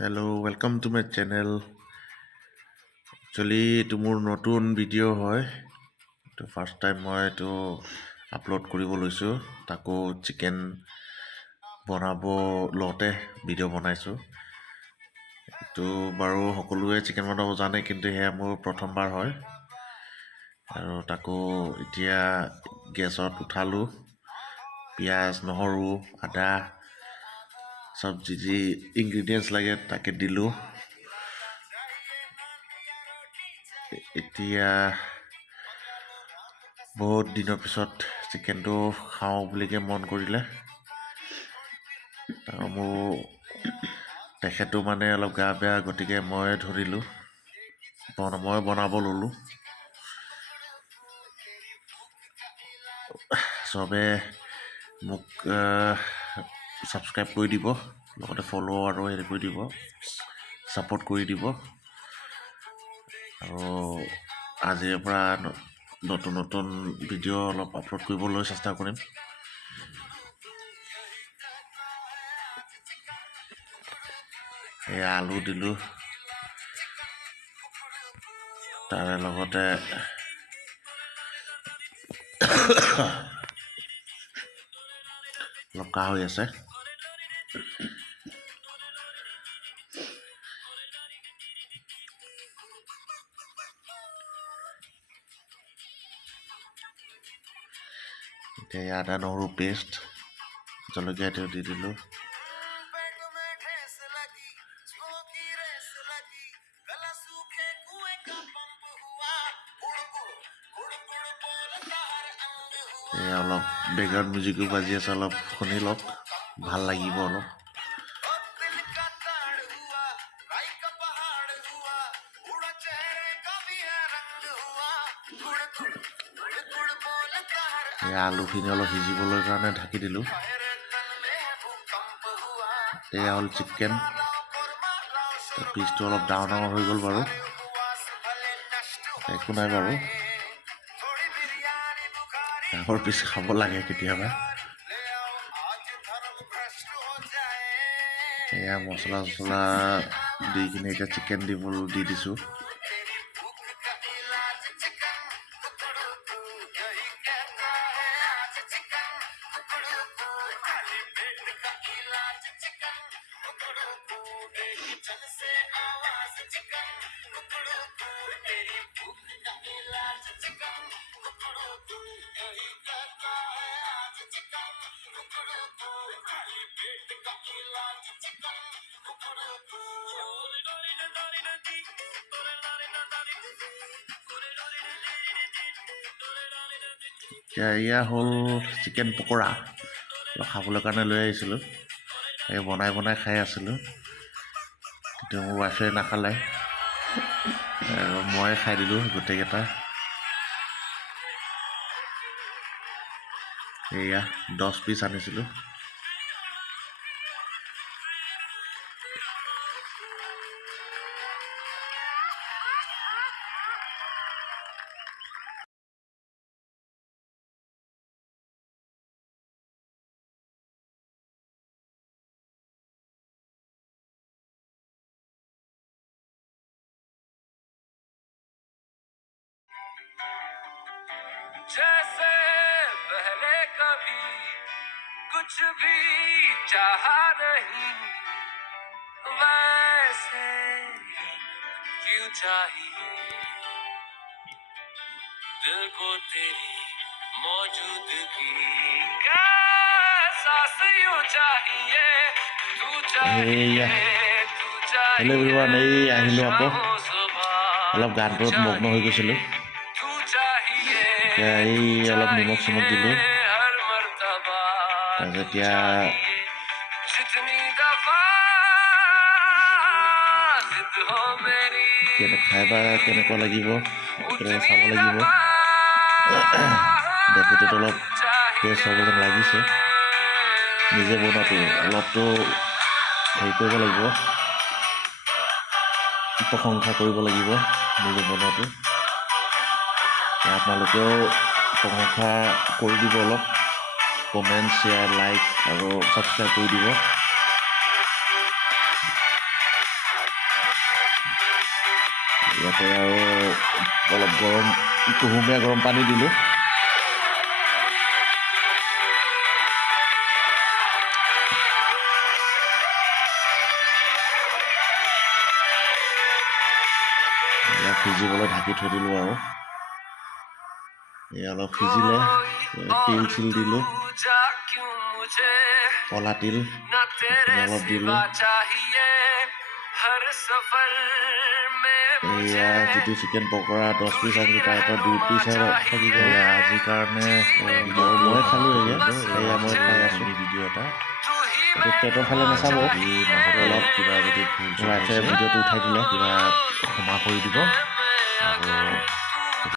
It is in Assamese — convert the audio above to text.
Hello, welcome to my channel. Actually, এইটো মোৰ নতুন ভিডিঅ' হয়। তো ফাৰ্ষ্ট টাইম মই এইটো আপলোড কৰিব লৈছোঁ। তাকো চিকেন বনাব লওঁতে ভিডিঅ' বনাইছোঁ। এইটো বাৰু সকলোৱে চিকেন বনাব জানে, কিন্তু সেয়া মোৰ প্ৰথমবাৰ হয়। আৰু তাকো এতিয়া গেছত উঠালোঁ। পিঁয়াজ, নহৰু, আদা চব যি ইনগ্ৰিডিয়েণ্টছ লাগে তাকে দিলোঁ। এতিয়া বহুত দিনৰ পিছত চিকেনটো খাওঁ বুলিকে মন কৰিলে। মোৰ তেখেতো মানে অলপ গা বেয়া, গতিকে মই ধৰিলোঁ, মই বনাব ল'লোঁ। চবে মোক ছাবস্ক্ৰাইব কৰি দিব, লগতে ফ'ল' আৰু হেৰি কৰি দিব, ছাপোৰ্ট কৰি দিব। আৰু আজিৰ পৰা নতুন নতুন ভিডিঅ' অলপ আপলোড কৰিবলৈ চেষ্টা কৰিম। এয়া আলু দিলোঁ, তাৰে লগতে অলপ কাহ হৈ আছে। এতিয়া আদা নহৰু পেষ্ট, জলকীয়া দি দিলোঁ। অলপ বেকগ্ৰাউণ্ড মিউজিকো বাজি আছে, অলপ শুনি লওক, ভাল লাগিব অলপ। আলুখিনি অলপ সিজিবলৈ কাৰণে ঢাকি দিলোঁ। এয়া হ'ল চিকেন। পিচটো অলপ ডাঙৰ ডাঙৰ হৈ গ'ল বাৰু, একো নাই বাৰু, ডাঙৰ পিচ খাব লাগে কেতিয়াবা। এয়া মছলা চছলা দি কিনে এতিয়া চিকেন দি দিছোঁ। এয়া হ'ল চিকেন পকৰা, খাবলৈ কাৰণে লৈ আহিছিলোঁ। এই বনাই খাই আছিলোঁ, কিন্তু মোৰ ৱাইফে নাখালে আৰু মই খাই দিলোঁ গোটেইকেইটা। এয়া 10 পিচ আনিছিলোঁ। जैसे पहले कभी कुछ भी चाहा नहीं, वैसे ही क्यों चाहिए दिल को तेरी मौजूदगी का एहसास यूं चाहिए, तू चाहिए, तू হেল্ল' এভৰিৱান, এই আহিলোঁ আকৌ। অলপ গানটোত মগ্ন হৈ গৈছিলোঁ। এই অলপ নিমখ চিমখ দিলোঁ। তাৰপিছত এতিয়া খাই বা কেনেকুৱা লাগিব চাব লাগিব। ডেপুটিত অলপ টেষ্ট হ'ব যেন লাগিছে। নিজে বনোৱাটো অলপতো হেৰি কৰিব লাগিব, প্ৰশংসা কৰিব লাগিব নিজে বনোৱাটো। আপোনালোকেও প্ৰশংসা কৰি দিব, অলপ কমেণ্ট, শ্বেয়াৰ, লাইক আৰু ছাবস্ক্ৰাইব কৰি দিব। ইয়াতে আৰু অলপ কুহুমীয়া গৰম পানী দিলোঁ। ইয়াক সিজিবলৈ ঢাকি থৈ দিলোঁ আৰু এয়া অলপ সিজিলে তিল চিল দিলোঁ, কলা তিল অলপ দিলোঁ। এয়া যিটো চিকেন পকৰা 10 পিচ আছিল তাৰ পৰা 2 পিচহে থাকি গ'ল। আজিৰ কাৰণে মই খালোঁ। এয়া মই খাই আছোঁ। ভিডিঅ' এটা পেটৰ ফালে নাচাব, অলপ কিবা যদি ভুল ভিডিঅ'টো উঠাই দিলে কিবা ক্ষমা কৰি দিব আৰু